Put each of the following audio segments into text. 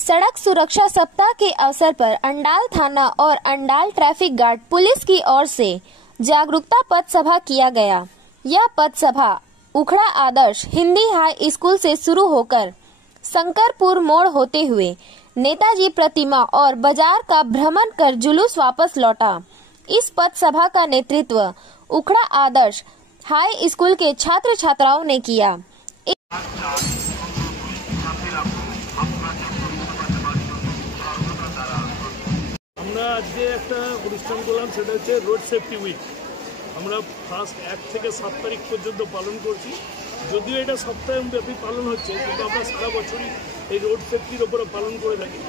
सड़क सुरक्षा सप्ताह के अवसर पर अंडाल थाना और अंडाल ट्रैफिक गार्ड पुलिस की ओर से जागरूकता पथ सभा किया गया। यह पथ सभा उखड़ा आदर्श हिंदी हाई स्कूल से शुरू होकर शंकरपुर मोड़ होते हुए नेताजी प्रतिमा और बाजार का भ्रमण कर जुलूस वापस लौटा। इस पथ सभा का नेतृत्व उखड़ा आदर्श हाई स्कूल के छात्र छात्राओं ने किया। আমরা আজকে একটা অনুষ্ঠান করলাম, সেটা হচ্ছে রোড সেফটি উইক। আমরা ফার্স্ট 1 থেকে 7 তারিখ পর্যন্ত পালন করছি। যদিও এটা সপ্তাহব্যাপী পালন হচ্ছে, কিন্তু আমরা সারা বছরই এই রোড সেফটির ওপরে পালন করে থাকি।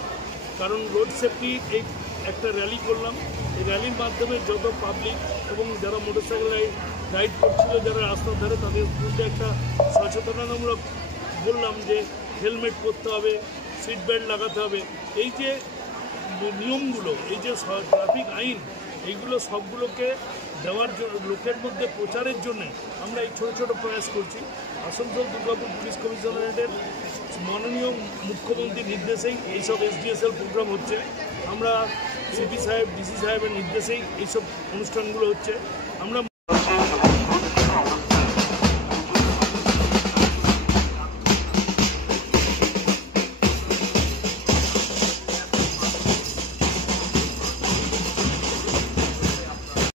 কারণ রোড সেফটি এই একটা র্যালি করলাম, এই র্যালির মাধ্যমে যত পাবলিক এবং যারা মোটরসাইকেল রাইড করছিল, যারা রাস্তার ধারে, তাদের মধ্যে একটা সচেতনতামূলক বললাম যে হেলমেট পরতে হবে, সিট বেল্ট লাগাতে হবে। এই যে নিয়মগুলো, এই যে ট্রাফিক আইন, এইগুলো সবগুলোকে দেওয়ার জন্য, লোকের মধ্যে প্রচারের জন্য আমরা এই ছোটো ছোটো প্রয়াস করছি। আসানসোল দুর্গাপুর পুলিশ কমিশনারেটের মাননীয় মুখ্যমন্ত্রীর নির্দেশেই এইসব SDSL প্রোগ্রাম হচ্ছে। আমরা সিপি সাহেব, ডিসি সাহেবের নির্দেশেই এইসব অনুষ্ঠানগুলো হচ্ছে। আমরা